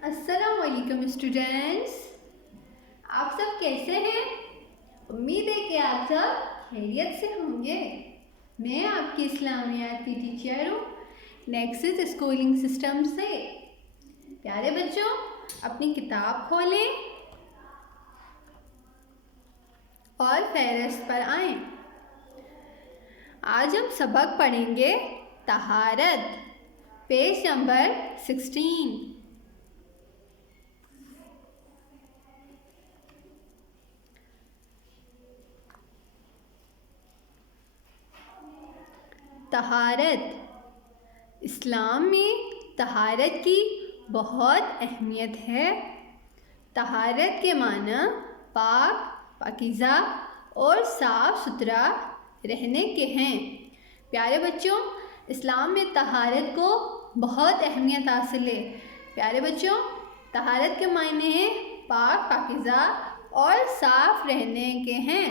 अस्सलामुअलैकुम स्टूडेंट्स, आप सब कैसे हैं? उम्मीद है कि आप सब खैरियत से होंगे। मैं आपकी इस्लामियात की टीचर हूँ नेक्सिस स्कूलिंग सिस्टम से। प्यारे बच्चों, अपनी किताब खोलें और फहरिस्त पर आएं। आज हम सबक पढ़ेंगे तहारत, पेज नंबर 16। तहारत। इस्लाम में तहारत की बहुत अहमियत है। तहारत के माना पाक, पाकीज़ा और साफ़ सुथरा रहने के हैं। प्यारे बच्चों, इस्लाम में तहारत को बहुत अहमियत हासिल है। प्यारे बच्चों, तहारत के मायने हैं पाक, पाकीज़ा और साफ़ रहने के हैं।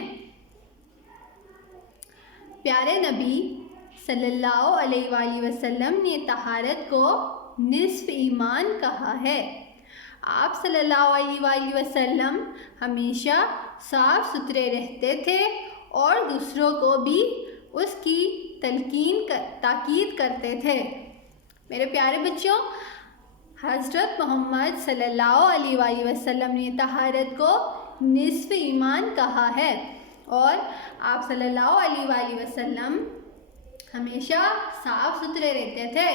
प्यारे नबी सल्लल्लाहु अलैहि वसल्लम ने तहारत को निस्फ़ ईमान कहा है। आप सल्लल्लाहु अलैहि वसल्लम हमेशा साफ़ सुथरे रहते थे और दूसरों को भी उसकी ताकीद करते थे। मेरे प्यारे बच्चों, हज़रत मोहम्मद सल्लल्लाहु अलैहि वसल्लम ने तहारत को निस्फ़ ईमान कहा है और आप सल्लल्लाहु अलैहि वसल्लम हमेशा साफ़ सुथरे रहते थे,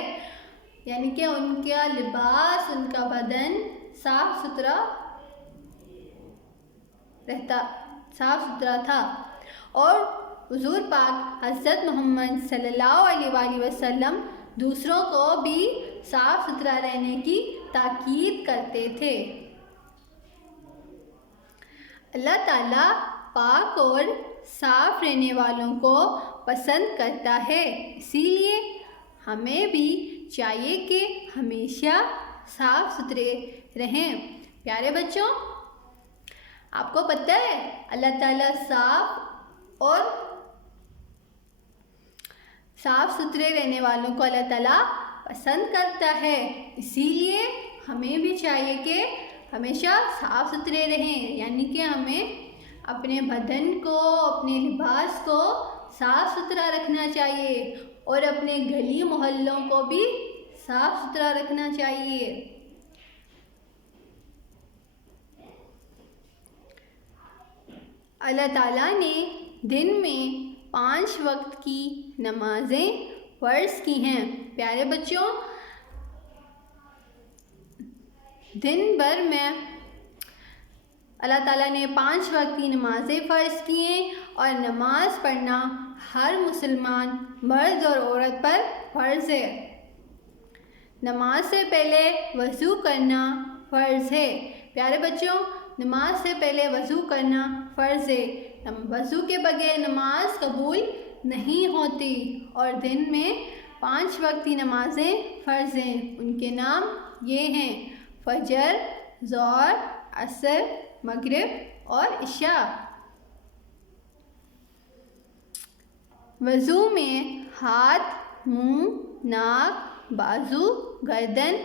यानी कि उनका लिबास, उनका बदन साफ़ सुथरा था और हुज़ूर पाक हज़रत मोहम्मद सल्लल्लाहु अलैहि वसल्लम दूसरों को भी साफ़ सुथरा रहने की ताकीद करते थे। अल्लाह ताला पाक और साफ़ रहने वालों को पसंद करता है, इसीलिए हमें भी चाहिए कि हमेशा साफ़ सुथरे रहें। प्यारे बच्चों, आपको पता है अल्लाह ताला साफ़ सुथरे रहने वालों को अल्लाह ताला पसंद करता है, इसीलिए हमें भी चाहिए कि हमेशा साफ़ सुथरे रहें, यानी कि हमें अपने बदन को, अपने लिबास को साफ़ सुथरा रखना चाहिए और अपने गली मोहल्लों को भी साफ़ सुथरा रखना चाहिए। अल्लाह ताला ने दिन में 5 वक्त की नमाज़ें फ़र्ज़ की हैं। प्यारे बच्चों, दिन भर में अल्लाह ताला ने 5 वक्त की नमाज़ें फ़र्ज़ की हैं और नमाज़ पढ़ना हर मुसलमान मर्द और औरत पर फ़र्ज़ है। नमाज से पहले वज़ू करना फ़र्ज़ है। प्यारे बच्चों, नमाज से पहले वज़ू करना फ़र्ज़ है। वज़ू के बगैर नमाज कबूल नहीं होती और दिन में 5 वक्त की नमाज़ें फ़र्ज़ हैं। उनके नाम ये हैं फ़जर, ज़ोहर, असर, मगरिब और इशा। वज़ू में हाथ, मुंह, नाक, बाजू, गर्दन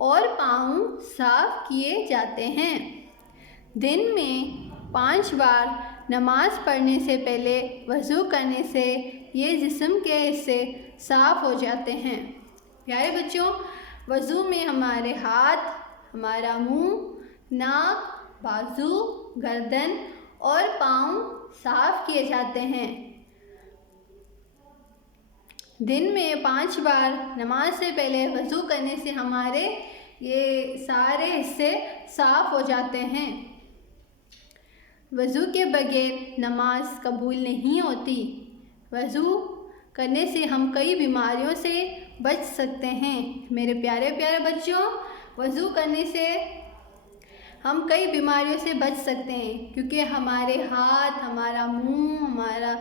और पाँव साफ़ किए जाते हैं। दिन में 5 बार नमाज़ पढ़ने से पहले वज़ू करने से ये जिस्म के हिस्से साफ़ हो जाते हैं। प्यारे बच्चों, वज़ू में हमारे हाथ, हमारा मुंह, नाक, बाजू, गर्दन और पाँव साफ़ किए जाते हैं। दिन में 5 बार नमाज से पहले वज़ू करने से हमारे ये सारे हिस्से साफ़ हो जाते हैं। वज़ू के बगैर नमाज कबूल नहीं होती। वज़ू करने से हम कई बीमारियों से बच सकते हैं। मेरे प्यारे प्यारे बच्चों, वज़ू करने से हम कई बीमारियों से बच सकते हैं, क्योंकि हमारे हाथ, हमारा मुंह, हमारा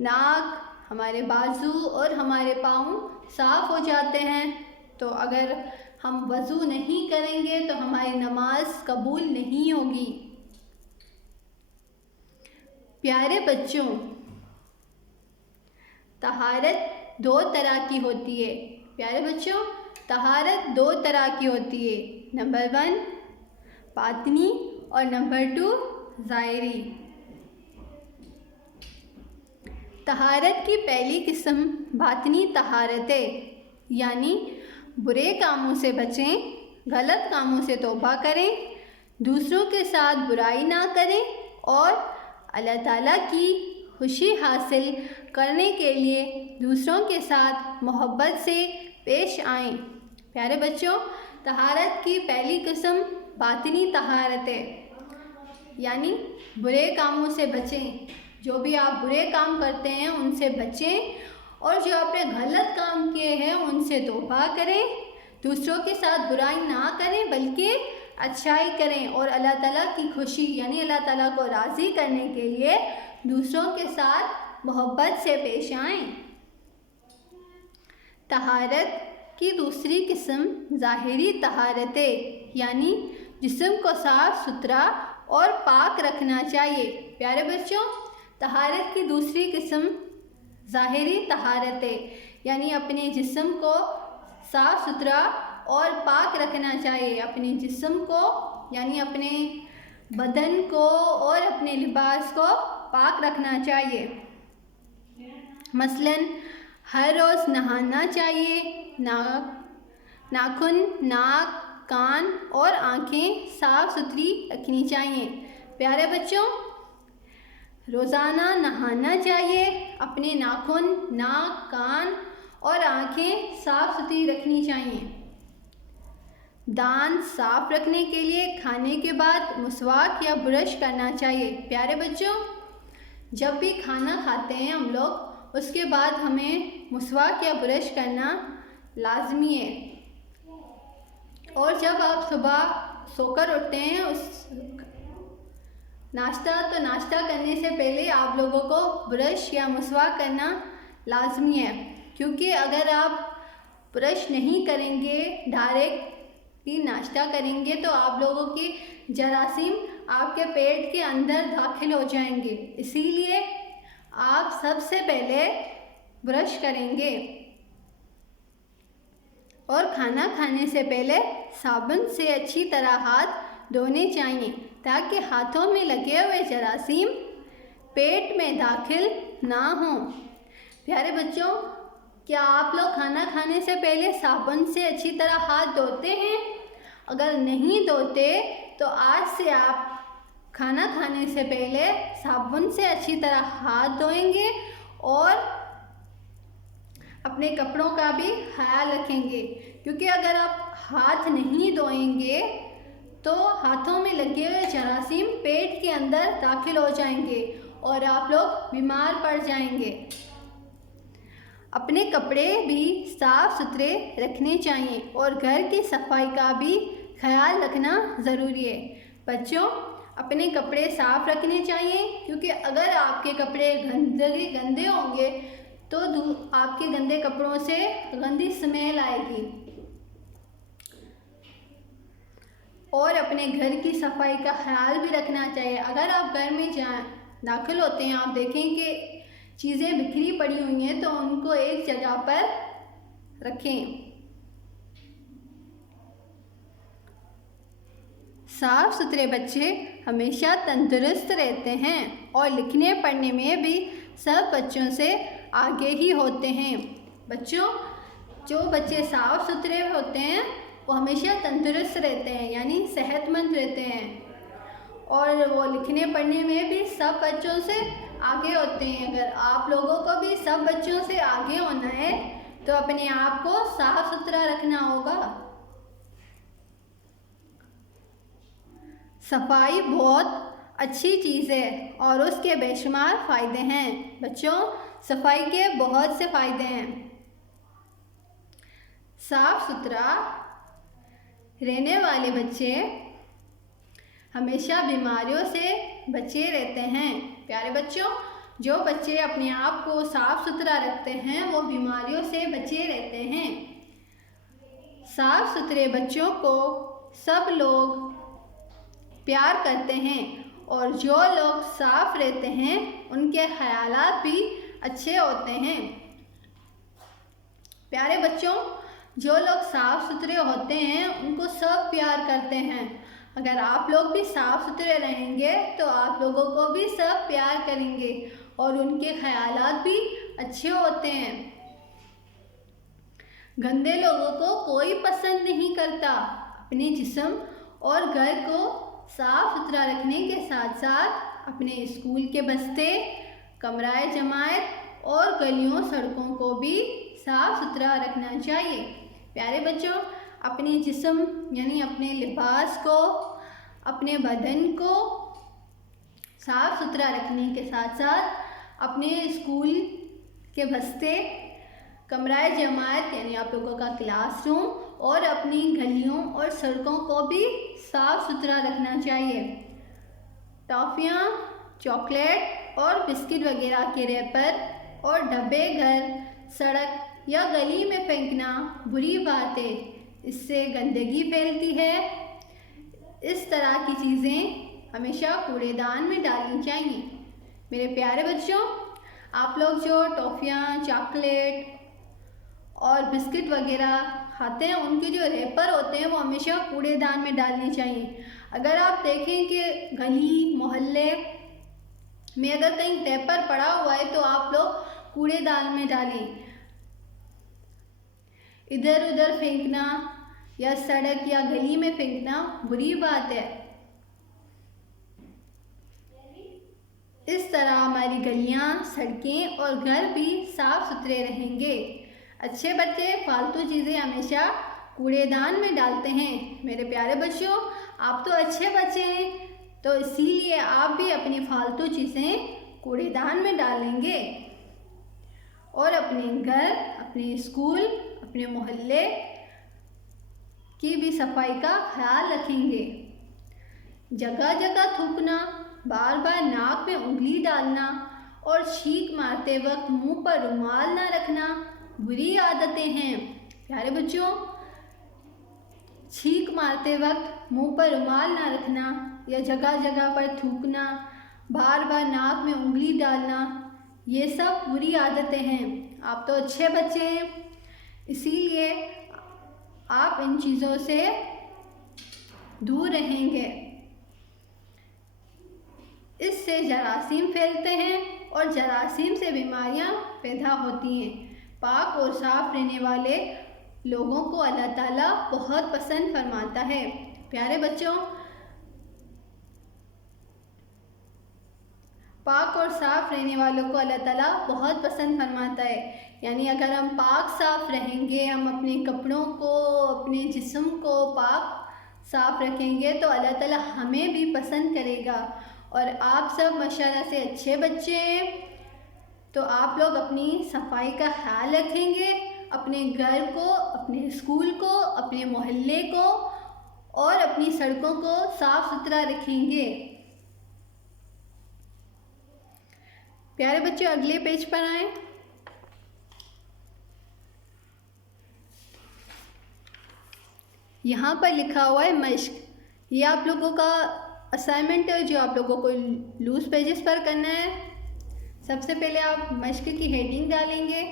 नाक, हमारे बाजू और हमारे पाँव साफ़ हो जाते हैं। तो अगर हम वज़ू नहीं करेंगे तो हमारी नमाज कबूल नहीं होगी। प्यारे बच्चों, तहारत 2 तरह की होती है। प्यारे बच्चों, तहारत दो तरह की होती है, नंबर 1 बातिनी और नंबर 2 ज़ाहिरी। तहारत की पहली किस्म बातिनी तहारत है, यानी बुरे कामों से बचें, गलत कामों से तौबा करें, दूसरों के साथ बुराई ना करें और अल्लाह ताला की खुशी हासिल करने के लिए दूसरों के साथ मोहब्बत से पेश आएं। प्यारे बच्चों, तहारत की पहली किस्म बातिनी तहारत है, यानी बुरे कामों से बचें। जो भी आप बुरे काम करते हैं उनसे बचें और जो आपने गलत काम किए हैं उनसे तौबा करें, दूसरों के साथ बुराई ना करें बल्कि अच्छाई करें और अल्लाह ताला की खुशी यानी अल्लाह ताला को राज़ी करने के लिए दूसरों के साथ मोहब्बत से पेश आएं। तहारत की दूसरी किस्म ज़ाहिरी तहारत है, यानी जिस्म को साफ़ सुथरा और पाक रखना चाहिए। प्यारे बच्चों, तहारत की दूसरी किस्म ज़ाहिरी तहारत है, यानी अपने जिस्म को साफ़ सुथरा और पाक रखना चाहिए। अपने जिस्म को यानी अपने बदन को और अपने लिबास को पाक रखना चाहिए। मसलन हर रोज़ नहाना चाहिए, नाखून, नाक, कान और आँखें साफ़ सुथरी रखनी चाहिए। प्यारे बच्चों, रोज़ाना नहाना चाहिए, अपने नाखून, नाक, कान और आँखें साफ़ सुथरी रखनी चाहिए। दांत साफ रखने के लिए खाने के बाद मुस्वाक या ब्रश करना चाहिए। प्यारे बच्चों, जब भी खाना खाते हैं हम लोग, उसके बाद हमें मुस्वाक या ब्रश करना लाजमी है। और जब आप सुबह सोकर उठते हैं नाश्ता करने से पहले आप लोगों को ब्रश या मुस्वाक करना लाजमी है, क्योंकि अगर आप ब्रश नहीं करेंगे, डायरेक्ट ही नाश्ता करेंगे तो आप लोगों के जरासीम आपके पेट के अंदर दाखिल हो जाएंगे। इसीलिए आप सबसे पहले ब्रश करेंगे और खाना खाने से पहले साबुन से अच्छी तरह हाथ धोने चाहिए ताकि हाथों में लगे हुए जरासीम पेट में दाखिल ना हों। प्यारे बच्चों, क्या आप लोग खाना खाने से पहले साबुन से अच्छी तरह हाथ धोते हैं? अगर नहीं धोते तो आज से आप खाना खाने से पहले साबुन से अच्छी तरह हाथ धोएंगे और अपने कपड़ों का भी ख्याल रखेंगे, क्योंकि अगर आप हाथ नहीं धोएंगे तो हाथों में लगे हुए जरासीम पेट के अंदर दाखिल हो जाएंगे और आप लोग बीमार पड़ जाएंगे। अपने कपड़े भी साफ़ सुथरे रखने चाहिए और घर की सफाई का भी ख्याल रखना ज़रूरी है। बच्चों, अपने कपड़े साफ़ रखने चाहिए, क्योंकि अगर आपके कपड़े गंदे होंगे तो आपके गंदे कपड़ों से गंदी स्मेल आएगी। और अपने घर की सफाई का ख्याल भी रखना चाहिए। अगर आप घर में दाखिल होते हैं, आप देखें कि चीज़ें बिखरी पड़ी हुई हैं तो उनको एक जगह पर रखें। साफ़ सुथरे बच्चे हमेशा तंदुरुस्त रहते हैं और लिखने पढ़ने में भी सब बच्चों से आगे ही होते हैं। बच्चों, जो बच्चे साफ़ सुथरे होते हैं वो हमेशा तंदुरुस्त रहते हैं, यानी सेहतमंद रहते हैं और वो लिखने पढ़ने में भी सब बच्चों से आगे होते हैं। अगर आप लोगों को भी सब बच्चों से आगे होना है तो अपने आप को साफ सुथरा रखना होगा। सफाई बहुत अच्छी चीज़ है और उसके बेशुमार फ़ायदे हैं। बच्चों, सफाई के बहुत से फ़ायदे हैं। साफ सुथरा रहने वाले बच्चे हमेशा बीमारियों से बचे रहते हैं। प्यारे बच्चों, जो बच्चे अपने आप को साफ सुथरा रखते हैं वो बीमारियों से बचे रहते हैं। साफ सुथरे बच्चों को सब लोग प्यार करते हैं और जो लोग साफ रहते हैं उनके ख्यालात भी अच्छे होते हैं। प्यारे बच्चों, जो लोग साफ़ सुथरे होते हैं उनको सब प्यार करते हैं। अगर आप लोग भी साफ़ सुथरे रहेंगे तो आप लोगों को भी सब प्यार करेंगे और उनके ख्यालात भी अच्छे होते हैं। गंदे लोगों को कोई पसंद नहीं करता। अपने जिस्म और घर को साफ़ सुथरा रखने के साथ साथ अपने स्कूल के बस्ते, कमराए जमायत और गलियों सड़कों को भी साफ़ सुथरा रखना चाहिए। प्यारे बच्चों, अपने जिस्म यानी अपने लिबास को, अपने बदन को साफ़ सुथरा रखने के साथ साथ अपने स्कूल के बस्ते, कमराए जमायत यानी आप लोगों का क्लासरूम और अपनी गलियों और सड़कों को भी साफ़ सुथरा रखना चाहिए। टॉफ़ियाँ, चॉकलेट और बिस्किट वगैरह के रैपर और डब्बे घर, सड़क या गली में फेंकना बुरी बात है। इससे गंदगी फैलती है। इस तरह की चीज़ें हमेशा कूड़ेदान में डालनी चाहिए। मेरे प्यारे बच्चों, आप लोग जो टॉफ़ियाँ, चॉकलेट और बिस्किट वगैरह खाते हैं उनके जो रैपर होते हैं वो हमेशा कूड़ेदान में डालने चाहिए। अगर आप देखें कि गली मोहल्ले में अगर कहीं रैपर पड़ा हुआ है तो आप लोग कूड़ेदान में डालें। इधर उधर फेंकना या सड़क या गली में फेंकना बुरी बात है। इस तरह हमारी गलियां, सड़कें और घर भी साफ सुथरे रहेंगे। अच्छे बच्चे फालतू चीज़ें हमेशा कूड़ेदान में डालते हैं। मेरे प्यारे बच्चों, आप तो अच्छे बच्चे हैं तो इसीलिए आप भी अपनी फालतू चीज़ें कूड़ेदान में डालेंगे और अपने घर, अपने स्कूल, अपने मोहल्ले की भी सफाई का ख्याल रखेंगे। जगह जगह थूकना, बार बार नाक में उंगली डालना और छींक मारते वक्त मुंह पर रुमाल ना रखना बुरी आदतें हैं। प्यारे बच्चों, छींक मारते वक्त मुंह पर रुमाल ना रखना या जगह जगह पर थूकना, बार बार नाक में उंगली डालना, ये सब बुरी आदतें हैं। आप तो अच्छे बच्चे हैं, इसीलिए आप इन चीज़ों से दूर रहेंगे। इससे जरासीम फैलते हैं और जरासीम से बीमारियां पैदा होती हैं। पाक और साफ रहने वाले लोगों को अल्लाह ताला बहुत पसंद फरमाता है। प्यारे बच्चों, पाक और साफ रहने वालों को अल्लाह ताला बहुत पसंद फरमाता है। यानी अगर हम पाक साफ रहेंगे, हम अपने कपड़ों को, अपने जिस्म को पाक साफ रखेंगे तो अल्लाह ताला हमें भी पसंद करेगा। और आप सब माशाल्लाह से अच्छे बच्चे हैं तो आप लोग अपनी सफाई का ख्याल रखेंगे, अपने घर को, अपने स्कूल को, अपने मोहल्ले को और अपनी सड़कों को साफ सुथरा रखेंगे। प्यारे बच्चों, अगले पेज पर आएं। यहाँ पर लिखा हुआ है मश्क। ये आप लोगों का असाइनमेंट है जो आप लोगों को लूज पेजेस पर करना है। सबसे पहले आप मश्क की हेडिंग डालेंगे,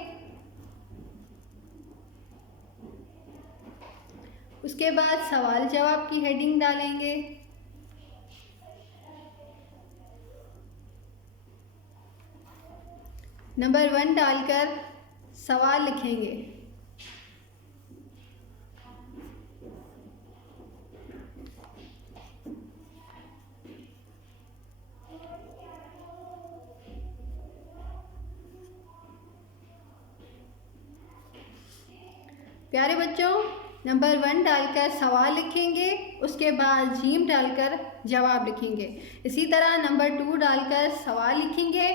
उसके बाद सवाल जवाब की हेडिंग डालेंगे, नंबर 1 डालकर सवाल लिखेंगे। प्यारे बच्चों, नंबर 1 डालकर सवाल लिखेंगे, उसके बाद जीम डालकर जवाब लिखेंगे। इसी तरह नंबर 2 डालकर सवाल लिखेंगे,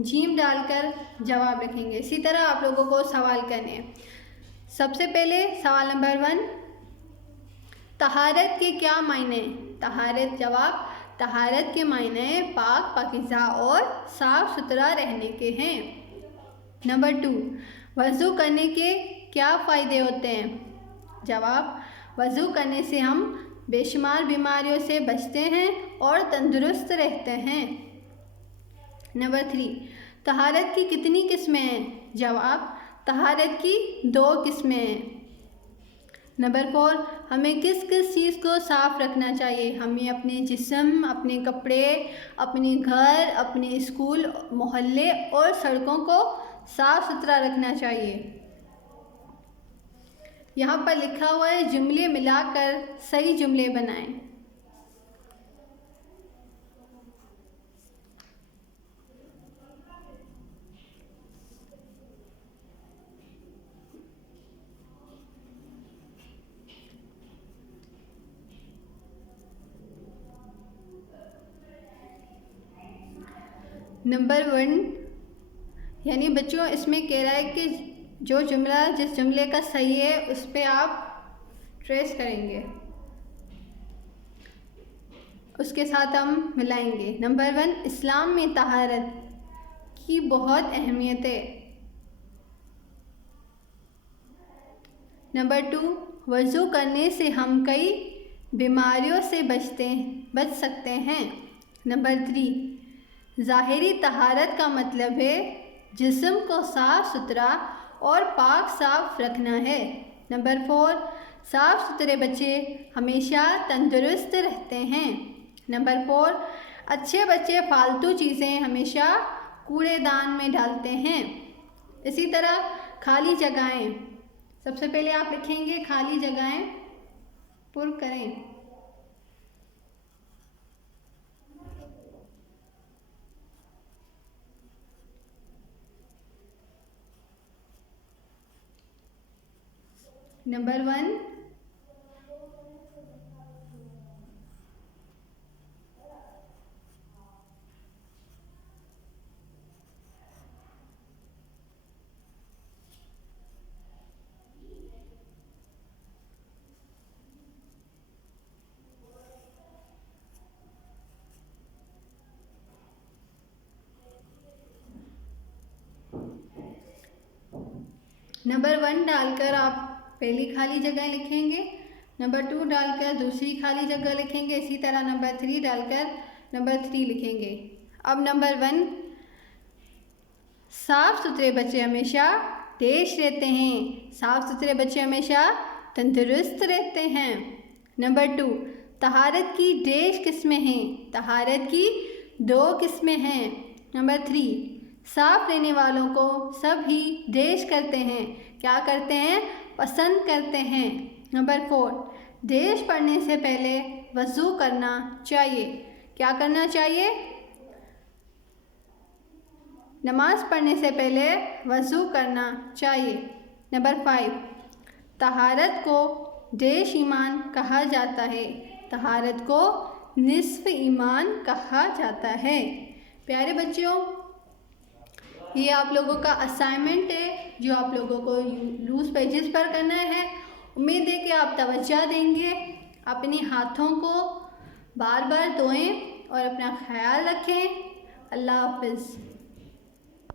जीम डालकर जवाब लिखेंगे। इसी तरह आप लोगों को सवाल करने हैं। सबसे पहले सवाल नंबर 1, तहारत के क्या मायने? तहारत जवाब, तहारत के मायने पाक, पाकीज़ा और साफ़ सुथरा रहने के हैं। नंबर 2, वज़ू करने के क्या फ़ायदे होते हैं? जवाब, वज़ू करने से हम बेशुमार बीमारियों से बचते हैं और तंदुरुस्त रहते हैं। नंबर 3, तहारत की कितनी किस्में हैं? जवाब, तहारत की 2 किस्में हैं। नंबर 4, हमें किस किस चीज़ को साफ़ रखना चाहिए? हमें अपने जिस्म, अपने कपड़े, अपने घर, अपने स्कूल, मोहल्ले और सड़कों को साफ़ सुथरा रखना चाहिए। यहाँ पर लिखा हुआ है जुमले मिलाकर सही जुमले बनाएं। नंबर 1, यानी बच्चों इसमें कह रहा है कि जो जुमला जिस जुमले का सही है उस पर आप ट्रेस करेंगे, उसके साथ हम मिलाएंगे। नंबर 1, इस्लाम में तहारत की बहुत अहमियत है। नंबर 2, वज़ू करने से हम कई बीमारियों से बच सकते हैं। नंबर 3, ज़ाहिरी तहारत का मतलब है जिस्म को साफ़ सुथरा और पाक साफ रखना है। नंबर 4, साफ़ सुथरे बच्चे हमेशा तंदुरुस्त रहते हैं। नंबर 4, अच्छे बच्चे फालतू चीज़ें हमेशा कूड़ेदान में डालते हैं। इसी तरह खाली जगहें, सबसे पहले आप लिखेंगे खाली जगहें पुर करें। नंबर 1, नंबर 1 डालकर आप पहली खाली जगह लिखेंगे, नंबर 2 डालकर दूसरी खाली जगह लिखेंगे, इसी तरह नंबर 3 डालकर नंबर 3 लिखेंगे। अब नंबर 1, साफ़ सुथरे बच्चे हमेशा तेज रहते हैं, साफ़ सुथरे बच्चे हमेशा तंदुरुस्त रहते हैं। नंबर 2, तहारत की डेश किस्में हैं, तहारत की 2 किस्में हैं। नंबर 3, साफ़ रहने वालों को सभी देश करते हैं, क्या करते हैं? पसंद करते हैं। नंबर 4, देश पढ़ने से पहले वज़ू करना चाहिए, क्या करना चाहिए? नमाज़ पढ़ने से पहले वज़ू करना चाहिए। नंबर 5, तहारत को देश ईमान कहा जाता है, तहारत को निस्फ़ ईमान कहा जाता है। प्यारे बच्चों, ये आप लोगों का असाइनमेंट है जो आप लोगों को लूज़ पेजेस पर करना है। उम्मीद है कि आप तवज्जो देंगे, अपने हाथों को बार बार धोएं और अपना ख्याल रखें। अल्लाह हाफ़िज़।